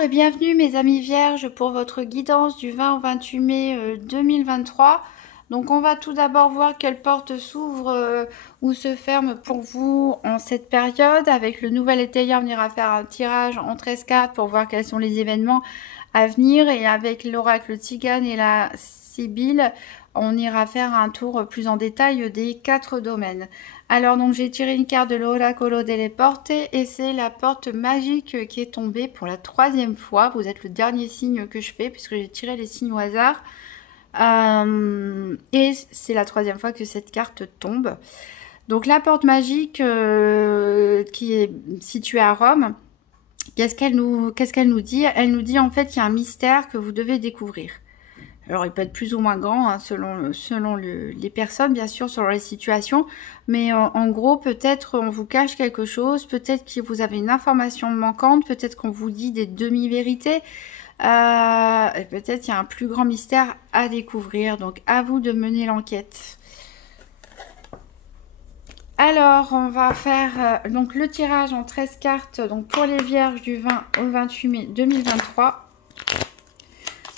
Bonjour et bienvenue mes amis vierges pour votre guidance du 20 au 28 mai 2023. Donc on va tout d'abord voir quelle porte s'ouvre ou se ferme pour vous en cette période. Avec le nouvel étayer, on ira faire un tirage en 13 cartes pour voir quels sont les événements à venir. Et avec l'oracle Tzigane et la Sibylle, on ira faire un tour plus en détail des 4 domaines. Alors donc j'ai tiré une carte de l'Oracolo delle Porte et c'est la porte magique qui est tombée pour la 3e fois. Vous êtes le dernier signe que je fais puisque j'ai tiré les signes au hasard. Et c'est la 3e fois que cette carte tombe. Donc la porte magique qui est située à Rome, qu'est-ce qu'elle nous dit? Elle nous dit en fait qu'il y a un mystère que vous devez découvrir. Alors, il peut être plus ou moins grand hein, selon les personnes, bien sûr, selon les situations. Mais en gros, peut-être on vous cache quelque chose, peut-être que vous avez une information manquante, peut-être qu'on vous dit des demi-vérités. Et peut-être qu'il y a un plus grand mystère à découvrir. Donc, à vous de mener l'enquête. Alors, on va faire donc le tirage en 13 cartes donc pour les vierges du 20 au 28 mai 2023.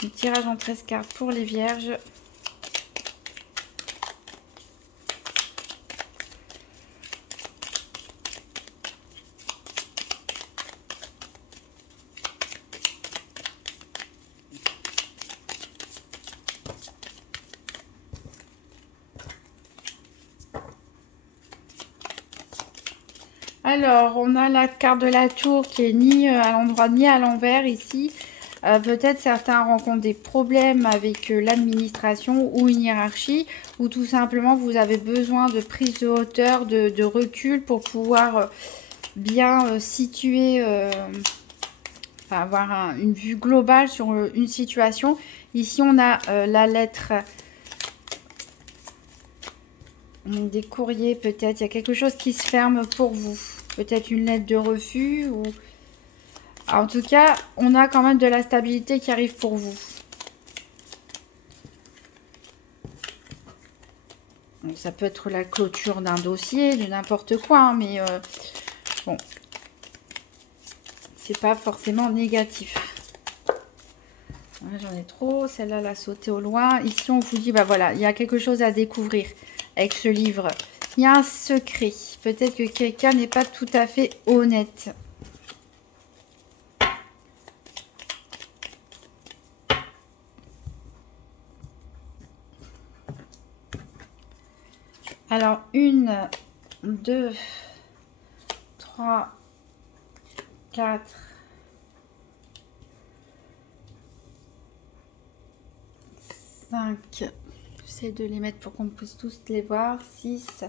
Le tirage en 13 cartes pour les vierges. Alors, on a la carte de la tour qui est ni à l'endroit ni à l'envers ici. Peut-être certains rencontrent des problèmes avec l'administration ou une hiérarchie, ou tout simplement vous avez besoin de prise de hauteur, de recul pour pouvoir bien situer, enfin, avoir une vue globale sur une situation. Ici, on a la lettre, des courriers peut-être. Il y a quelque chose qui se ferme pour vous. Peut-être une lettre de refus ou... En tout cas, on a quand même de la stabilité qui arrive pour vous. Donc, ça peut être la clôture d'un dossier, de n'importe quoi, hein, mais bon, c'est pas forcément négatif. J'en ai trop, celle-là l'a sauté au loin. Ici, on vous dit, bah voilà, il y a quelque chose à découvrir avec ce livre. Il y a un secret. Peut-être que quelqu'un n'est pas tout à fait honnête. Alors, 1, 2, 3, 4, 5. J'essaie de les mettre pour qu'on puisse tous les voir. 6,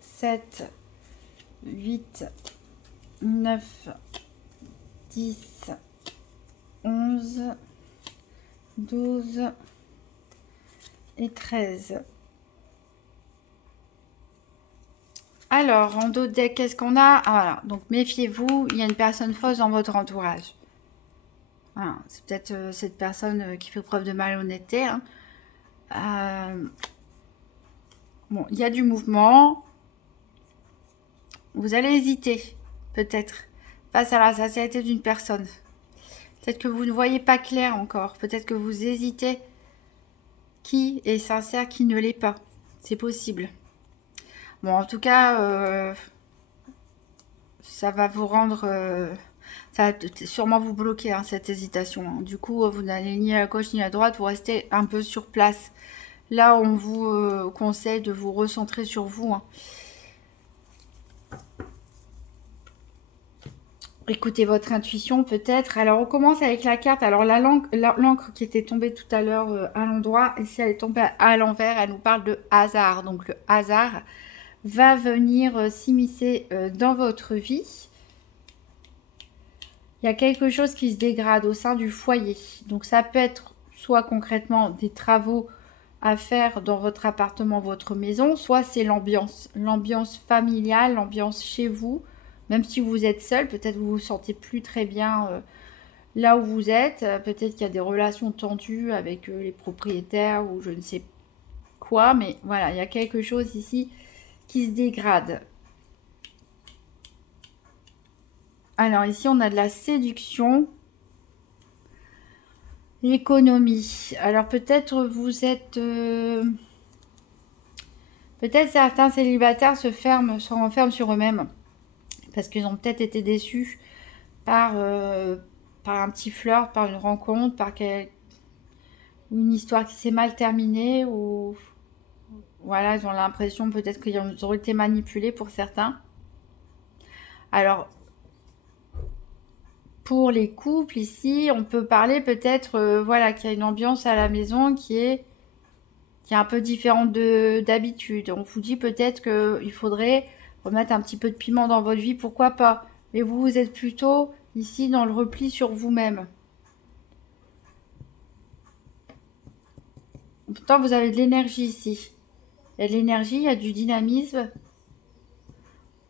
7, 8, 9, 10, 11, 12 et 13. Alors, en dos de deck, qu'est-ce qu'on a? Ah, voilà. Donc, méfiez-vous, il y a une personne fausse dans votre entourage. Voilà. C'est peut-être cette personne qui fait preuve de malhonnêteté. Hein. Bon, il y a du mouvement. Vous allez hésiter, peut-être, face à la sincérité d'une personne. Peut-être que vous ne voyez pas clair encore. Peut-être que vous hésitez. Qui est sincère, qui ne l'est pas. C'est possible. Bon, en tout cas, ça va vous rendre... ça va sûrement vous bloquer, hein, cette hésitation. Hein. Du coup, vous n'allez ni à gauche ni à droite, vous restez un peu sur place. Là, on vous conseille de vous recentrer sur vous. Hein. Écoutez votre intuition peut-être. Alors, on commence avec la carte. Alors, l'encre qui était tombée tout à l'heure à l'endroit, et si elle est tombée à l'envers, elle nous parle de hasard. Donc, le hasard va venir s'immiscer dans votre vie. Il y a quelque chose qui se dégrade au sein du foyer. Donc, ça peut être soit concrètement des travaux à faire dans votre appartement, votre maison, soit c'est l'ambiance familiale, l'ambiance chez vous. Même si vous êtes seul, peut-être vous vous sentez plus très bien là où vous êtes. Peut-être qu'il y a des relations tendues avec les propriétaires ou je ne sais quoi. Mais voilà, il y a quelque chose ici qui se dégrade. Alors ici, on a de la séduction. L'économie. Alors peut-être vous êtes... peut-être certains célibataires se renferment sur eux-mêmes. Parce qu'ils ont peut-être été déçus par, par un petit flirt, par une rencontre, par une histoire qui s'est mal terminée. Ou voilà, ils ont l'impression peut-être qu'ils ont été manipulés pour certains. Alors, pour les couples ici, on peut parler peut-être voilà, qu'il y a une ambiance à la maison qui est un peu différente d'habitude. On vous dit peut-être qu'il faudrait remettre un petit peu de piment dans votre vie, pourquoi pas. Mais vous êtes plutôt ici dans le repli sur vous-même. Pourtant, vous avez de l'énergie ici. Il y a de l'énergie, il y a du dynamisme.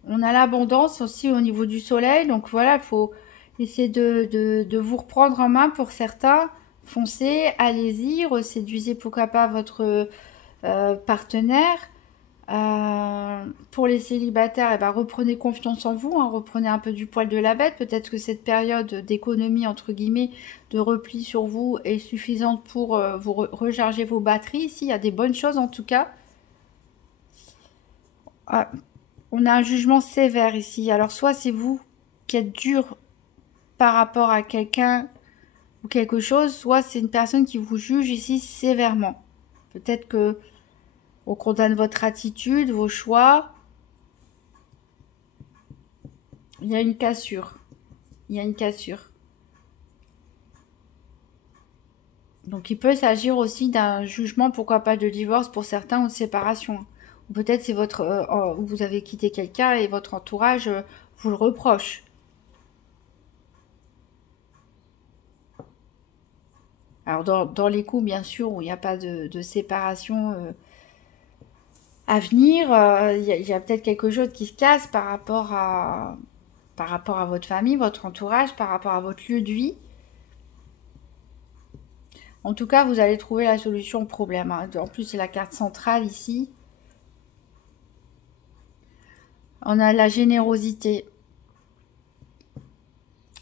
On a l'abondance aussi au niveau du soleil. Donc voilà, il faut essayer de vous reprendre en main pour certains. Foncez, allez-y, reséduisez pourquoi pas votre partenaire. Pour les célibataires, eh ben, reprenez confiance en vous, hein, reprenez un peu du poil de la bête. Peut-être que cette période d'économie, entre guillemets, de repli sur vous est suffisante pour vous recharger vos batteries. Ici, il y a des bonnes choses en tout cas. Ah, on a un jugement sévère ici. Alors soit c'est vous qui êtes dur par rapport à quelqu'un ou quelque chose, soit c'est une personne qui vous juge ici sévèrement. Peut-être que on condamne votre attitude, vos choix. Il y a une cassure. Il y a une cassure. Donc il peut s'agir aussi d'un jugement, pourquoi pas de divorce pour certains ou de séparation. Ou peut-être c'est votre, vous avez quitté quelqu'un et votre entourage vous le reproche. Alors dans les coups, bien sûr, où il n'y a pas de séparation à venir, il y a peut-être quelque chose qui se casse par rapport à votre famille, votre entourage, par rapport à votre lieu de vie. En tout cas, vous allez trouver la solution au problème, hein. En plus, c'est la carte centrale ici. On a la générosité.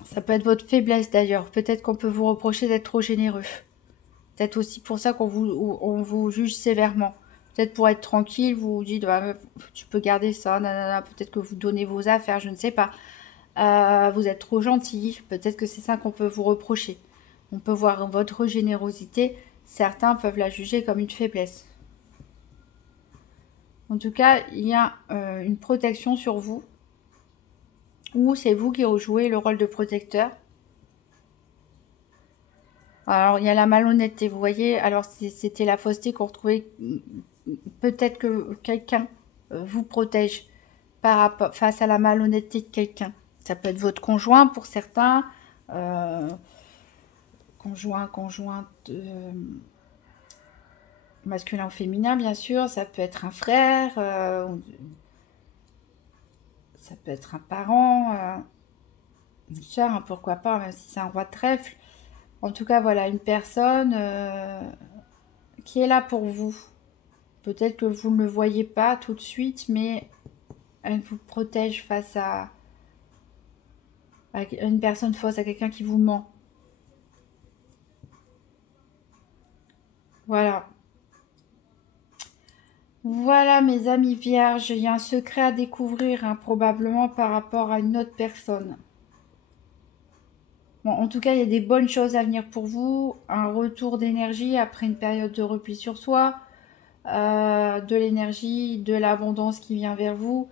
Ça peut être votre faiblesse d'ailleurs. Peut-être qu'on peut vous reprocher d'être trop généreux. Peut-être aussi pour ça qu'on vous juge sévèrement. Peut-être pour être tranquille, vous vous dites ah, tu peux garder ça, nanana. Peut-être que vous donnez vos affaires, je ne sais pas. Vous êtes trop gentil. Peut-être que c'est ça qu'on peut vous reprocher. On peut voir votre générosité. Certains peuvent la juger comme une faiblesse. En tout cas, il y a une protection sur vous. Ou c'est vous qui jouez le rôle de protecteur. Alors, il y a la malhonnêteté, vous voyez. Alors, c'était la fausseté qu'on retrouvait. Peut-être que quelqu'un vous protège face à la malhonnêteté de quelqu'un. Ça peut être votre conjoint pour certains. Conjointe masculin ou féminin, bien sûr. Ça peut être un frère. Ça peut être un parent. Une soeur, hein, pourquoi pas, même si c'est un roi de trèfle. En tout cas, voilà, une personne qui est là pour vous. Peut-être que vous ne le voyez pas tout de suite, mais elle vous protège face à une personne fausse, à quelqu'un qui vous ment. Voilà. Voilà, mes amis vierges, il y a un secret à découvrir, hein, probablement par rapport à une autre personne. Bon, en tout cas, il y a des bonnes choses à venir pour vous. Un retour d'énergie après une période de repli sur soi. De l'énergie, de l'abondance qui vient vers vous.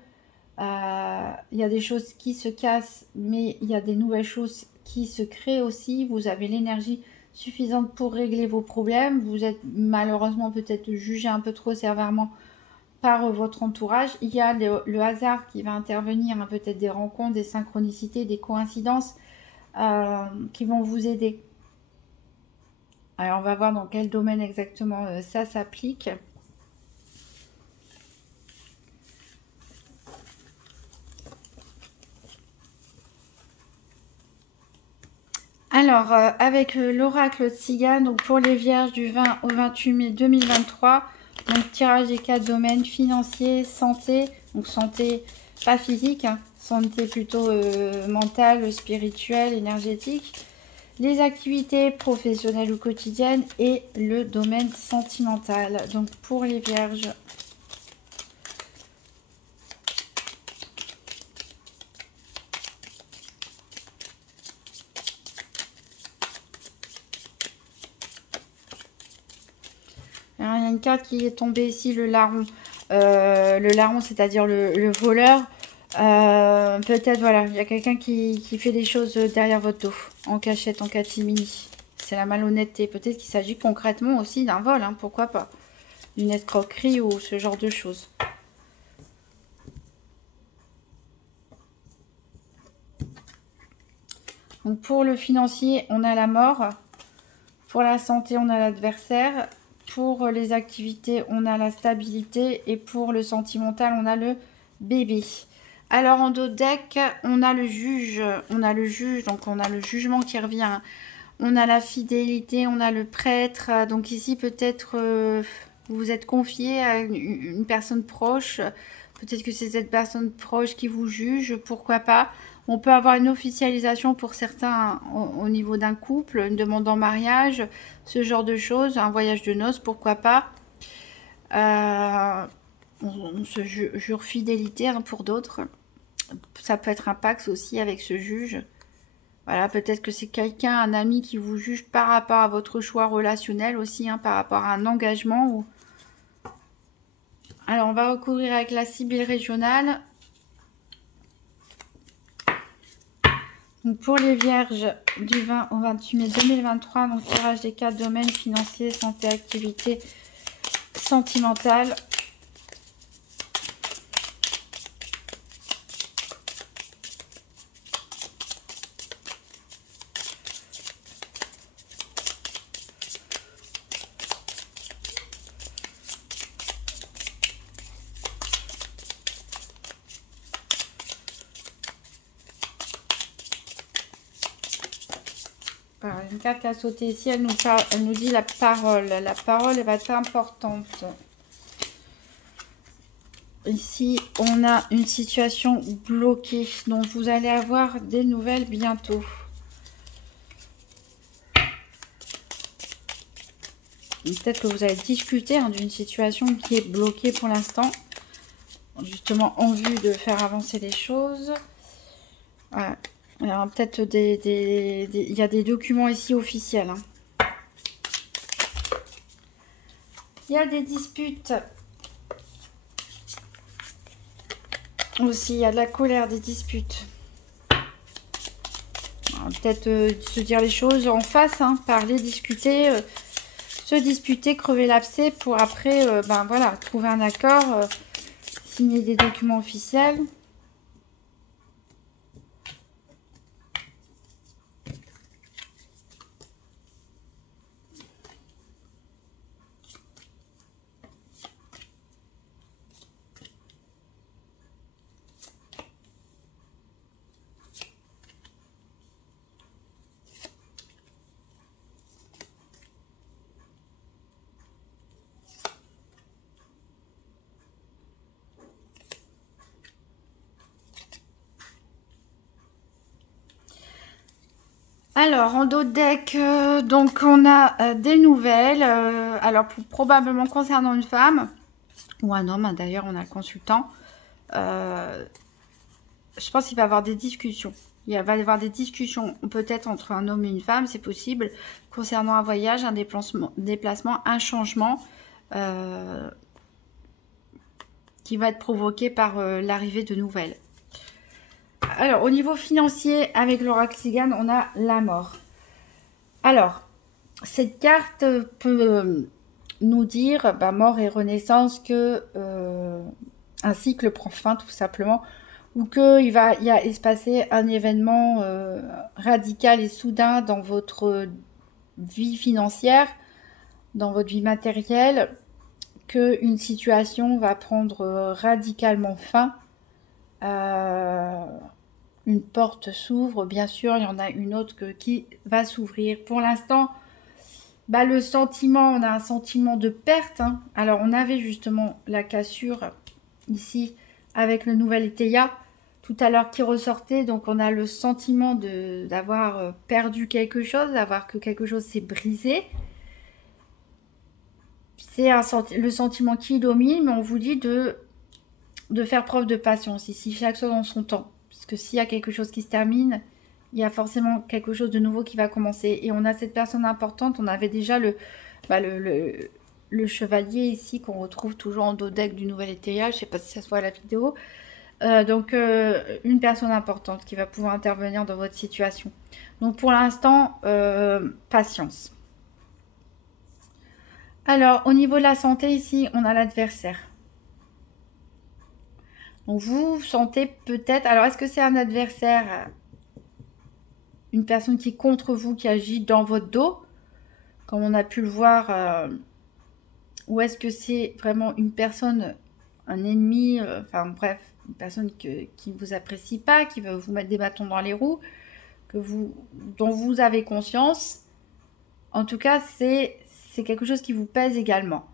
Il y a des choses qui se cassent, mais il y a des nouvelles choses qui se créent aussi. Vous avez l'énergie suffisante pour régler vos problèmes. Vous êtes malheureusement peut-être jugé un peu trop sévèrement par votre entourage. Il y a le hasard qui va intervenir, hein, peut-être des rencontres, des synchronicités, des coïncidences qui vont vous aider. Alors on va voir dans quel domaine exactement ça s'applique. Alors, avec l'oracle Tzigane, donc pour les vierges du 20 au 28 mai 2023, donc tirage des 4 domaines financiers, santé, donc santé pas physique, hein, santé plutôt mentale, spirituelle, énergétique, les activités professionnelles ou quotidiennes et le domaine sentimental. Donc pour les vierges. Alors, il y a une carte qui est tombée ici, le larron. Le larron, c'est-à-dire le voleur. Peut-être, voilà, il y a quelqu'un qui fait des choses derrière votre dos, en cachette, en catimini. C'est la malhonnêteté. Peut-être qu'il s'agit concrètement aussi d'un vol, hein, pourquoi pas. D'une escroquerie ou ce genre de choses. Donc pour le financier, on a la mort. Pour la santé, on a l'adversaire. Pour les activités, on a la stabilité. Et pour le sentimental, on a le bébé. Alors en dos de deck, on a le juge. On a le juge, donc on a le jugement qui revient. On a la fidélité, on a le prêtre. Donc ici, peut-être vous vous êtes confié à une personne proche. Peut-être que c'est cette personne proche qui vous juge, pourquoi pas. On peut avoir une officialisation pour certains au niveau d'un couple, une demande en mariage, ce genre de choses, un voyage de noces, pourquoi pas. On se jure fidélité, hein, pour d'autres. Ça peut être un pax aussi avec ce juge. Voilà, peut-être que c'est quelqu'un, un ami qui vous juge par rapport à votre choix relationnel aussi, hein, par rapport à un engagement. Ou... Alors, on va recouvrir avec la Sibylle régionale. Donc pour les vierges du 20 au 28 mai 2023, donc tirage des 4 domaines financiers, santé, activité, sentimentale. Une carte qui a sauté ici, elle nous dit la parole. La parole, elle va être importante. Ici, on a une situation bloquée, donc vous allez avoir des nouvelles bientôt. Peut-être que vous allez discuter, hein, d'une situation qui est bloquée pour l'instant, justement en vue de faire avancer les choses. Voilà. Alors peut-être il y a des documents ici officiels, hein. Il y a des disputes aussi, il y a de la colère, des disputes. Peut-être se dire les choses en face, hein, parler, discuter, se disputer, crever l'abcès pour après, ben voilà, trouver un accord, signer des documents officiels. Alors, en dos de deck, donc on a des nouvelles. Alors, probablement concernant une femme ou un homme, hein, d'ailleurs, on a le consultant. Je pense qu'il va y avoir des discussions. Il va y avoir des discussions peut-être entre un homme et une femme, c'est possible, concernant un voyage, un déplacement, un changement qui va être provoqué par l'arrivée de nouvelles. Alors, au niveau financier, avec l'oracle Cigane, on a la mort. Alors, cette carte peut nous dire, bah, mort et renaissance, que un cycle prend fin, tout simplement, ou qu'il va se passer un événement radical et soudain dans votre vie financière, dans votre vie matérielle, qu'une situation va prendre radicalement fin. Une porte s'ouvre, bien sûr, il y en a une autre qui va s'ouvrir. Pour l'instant, bah, le sentiment, on a un sentiment de perte, hein. Alors, on avait justement la cassure ici avec le nouvel Eteia, tout à l'heure qui ressortait. Donc on a le sentiment d'avoir perdu quelque chose, d'avoir que quelque chose s'est brisé. C'est le sentiment qui domine, mais on vous dit de faire preuve de patience ici, chaque chose en son temps. Parce que s'il y a quelque chose qui se termine, il y a forcément quelque chose de nouveau qui va commencer. Et on a cette personne importante, on avait déjà le chevalier ici qu'on retrouve toujours en dos deck du nouvel éthérial. Je ne sais pas si ça se voit à la vidéo. Donc une personne importante qui va pouvoir intervenir dans votre situation. Donc pour l'instant, patience. Alors au niveau de la santé ici, on a l'adversaire. Donc vous sentez peut-être, alors est-ce que c'est un adversaire, une personne qui est contre vous, qui agit dans votre dos, comme on a pu le voir, ou est-ce que c'est vraiment une personne, un ennemi, enfin bref, une personne qui ne vous apprécie pas, qui veut vous mettre des bâtons dans les roues, dont vous avez conscience. En tout cas, c'est quelque chose qui vous pèse également.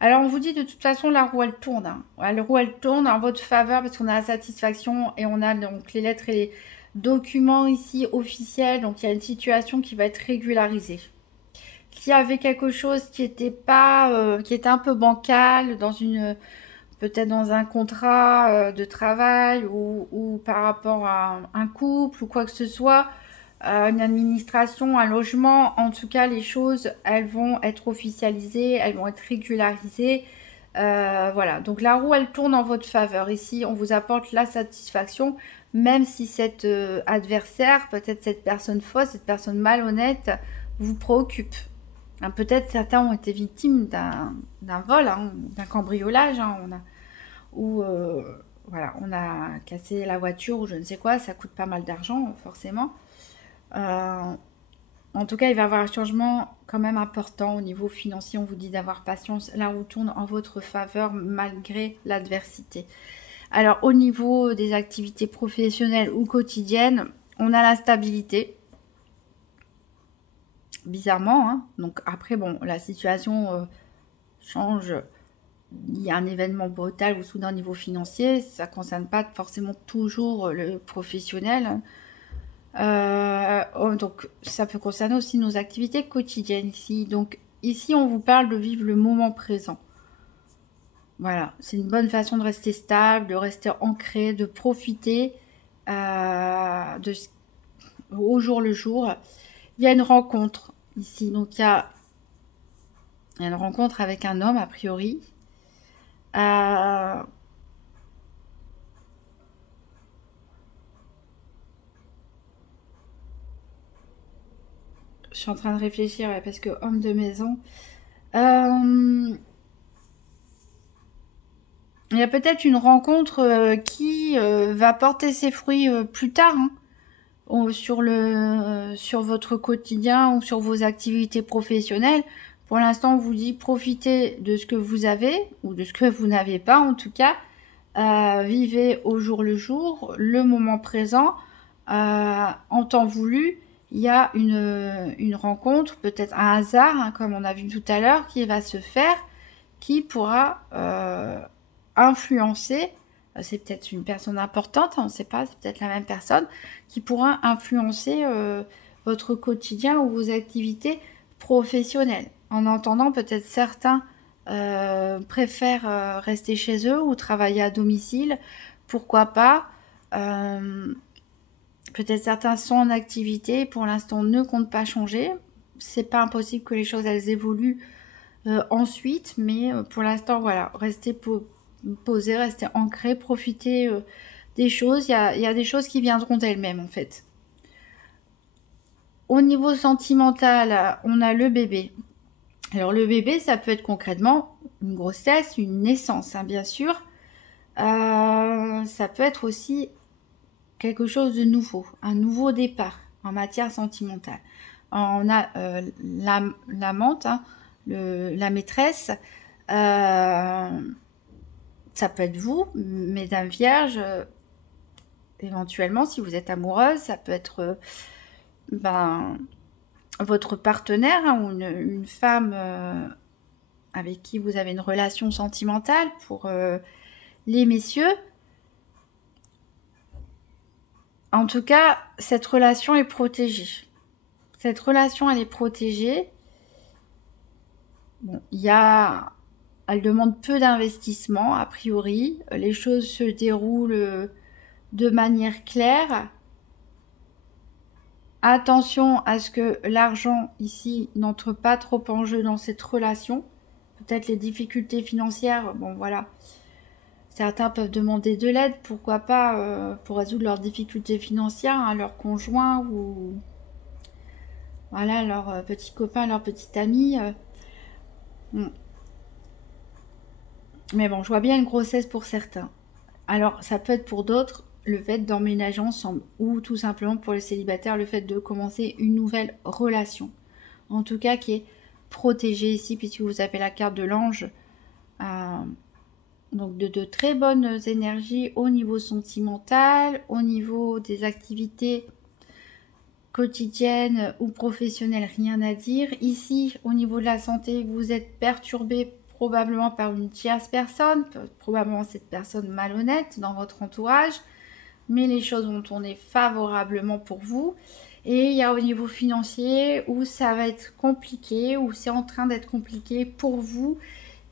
Alors, on vous dit de toute façon, la roue, elle tourne. Hein. La roue, elle tourne en votre faveur parce qu'on a la satisfaction et on a donc les lettres et les documents ici officiels. Donc, il y a une situation qui va être régularisée. S'il y avait quelque chose qui était pas, qui était un peu bancal, peut-être dans un contrat de travail ou par rapport à un couple ou quoi que ce soit, une administration, un logement, en tout cas les choses elles vont être officialisées, elles vont être régularisées, voilà, donc la roue elle tourne en votre faveur. Ici on vous apporte la satisfaction, même si cet adversaire, peut-être cette personne fausse, cette personne malhonnête vous préoccupe. Hein, peut-être certains ont été victimes d'un vol, hein, d'un cambriolage, hein, voilà, on a cassé la voiture ou je ne sais quoi, ça coûte pas mal d'argent forcément. En tout cas, il va y avoir un changement quand même important au niveau financier. On vous dit d'avoir patience. La roue tourne en votre faveur malgré l'adversité. Alors, au niveau des activités professionnelles ou quotidiennes, on a la stabilité. Bizarrement, hein. Donc après, bon, la situation change. Il y a un événement brutal ou soudain au niveau financier. Ça ne concerne pas forcément toujours le professionnel. Donc ça peut concerner aussi nos activités quotidiennes ici. Donc ici on vous parle de vivre le moment présent. Voilà, c'est une bonne façon de rester stable, de rester ancré, de profiter au jour le jour. Il y a une rencontre ici, donc il y a une rencontre avec un homme a priori. Je suis en train de réfléchir ouais, parce que homme de maison. Il y a peut-être une rencontre qui va porter ses fruits plus tard, hein, sur votre quotidien ou sur vos activités professionnelles. Pour l'instant, on vous dit profitez de ce que vous avez ou de ce que vous n'avez pas en tout cas. Vivez au jour le jour, le moment présent, en temps voulu. Il y a une rencontre, peut-être un hasard, hein, comme on a vu tout à l'heure, qui va se faire, qui pourra influencer, c'est peut-être une personne importante, on ne sait pas, c'est peut-être la même personne, qui pourra influencer votre quotidien ou vos activités professionnelles. En entendant, peut-être certains préfèrent rester chez eux ou travailler à domicile, pourquoi pas. Peut-être certains sont en activité, pour l'instant ne comptent pas changer. C'est pas impossible que les choses elles évoluent ensuite, mais pour l'instant voilà, restez posé, rester ancré, profiter des choses. Il y a des choses qui viendront d'elles-mêmes en fait. Au niveau sentimental, on a le bébé. Alors le bébé, ça peut être concrètement une grossesse, une naissance, hein, bien sûr. Ça peut être aussi quelque chose de nouveau, un nouveau départ en matière sentimentale. On a l'amante, hein, la maîtresse. Ça peut être vous, mesdames vierges, éventuellement, si vous êtes amoureuse, ça peut être votre partenaire, hein, ou une femme avec qui vous avez une relation sentimentale pour les messieurs. En tout cas, cette relation est protégée. Cette relation, elle est protégée. Bon, elle demande peu d'investissement, a priori. Les choses se déroulent de manière claire. Attention à ce que l'argent, ici, n'entre pas trop en jeu dans cette relation. Peut-être les difficultés financières, bon voilà. Certains peuvent demander de l'aide, pourquoi pas, pour résoudre leurs difficultés financières à leur conjoint ou voilà, leur petit copain, leur petit ami. Mais bon, je vois bien une grossesse pour certains. Alors, ça peut être pour d'autres le fait d'emménager ensemble ou tout simplement pour les célibataires, le fait de commencer une nouvelle relation. En tout cas, qui est protégée ici, puisque vous avez la carte de l'ange. Donc de très bonnes énergies au niveau sentimental, au niveau des activités quotidiennes ou professionnelles, rien à dire. Ici, au niveau de la santé, vous êtes perturbé probablement par une tierce personne, probablement cette personne malhonnête dans votre entourage, mais les choses vont tourner favorablement pour vous. Et il y a au niveau financier où ça va être compliqué, où c'est en train d'être compliqué pour vous.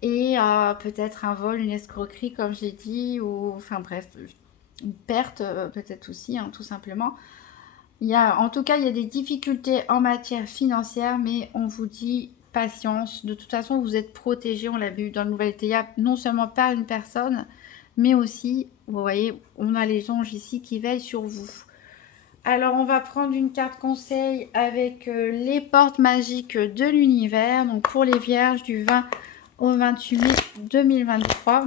Et peut-être un vol, une escroquerie, comme j'ai dit, ou enfin bref, une perte peut-être aussi, hein, tout simplement. En tout cas, il y a des difficultés en matière financière, mais on vous dit patience. De toute façon, vous êtes protégé, on l'a vu dans le Nouvel Théâtre, non seulement par une personne, mais aussi, vous voyez, on a les anges ici qui veillent sur vous. Alors, on va prendre une carte conseil avec les portes magiques de l'univers. Donc, pour les vierges du 20 au 28 mai 2023.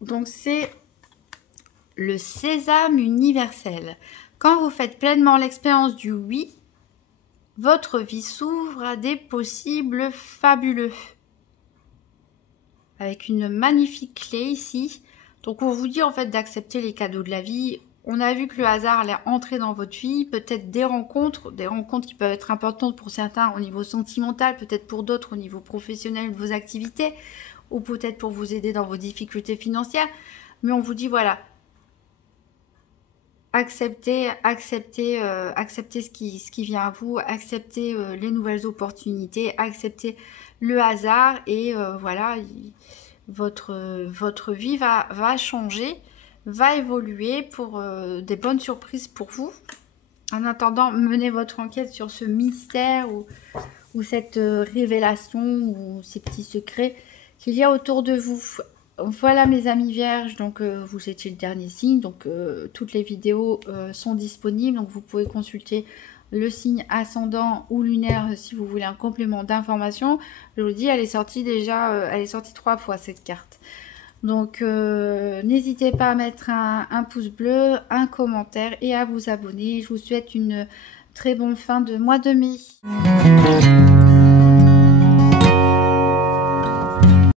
Donc c'est le sésame universel. Quand vous faites pleinement l'expérience du oui, votre vie s'ouvre à des possibles fabuleux. Avec une magnifique clé ici. Donc on vous dit en fait d'accepter les cadeaux de la vie. On a vu que le hasard allait entrer dans votre vie, peut-être des rencontres qui peuvent être importantes pour certains au niveau sentimental, peut-être pour d'autres au niveau professionnel de vos activités, ou peut-être pour vous aider dans vos difficultés financières. Mais on vous dit voilà, acceptez ce qui vient à vous, acceptez les nouvelles opportunités, acceptez le hasard et voilà, votre vie va changer, va évoluer pour des bonnes surprises pour vous. En attendant, menez votre enquête sur ce mystère ou cette révélation ou ces petits secrets qu'il y a autour de vous. Voilà mes amis vierges, donc vous étiez le dernier signe, donc toutes les vidéos sont disponibles, donc vous pouvez consulter le signe ascendant ou lunaire si vous voulez un complément d'information. Je vous le dis, elle est sortie déjà, elle est sortie 3 fois cette carte. Donc n'hésitez pas à mettre un pouce bleu, un commentaire et à vous abonner. Je vous souhaite une très bonne fin de mois de mai.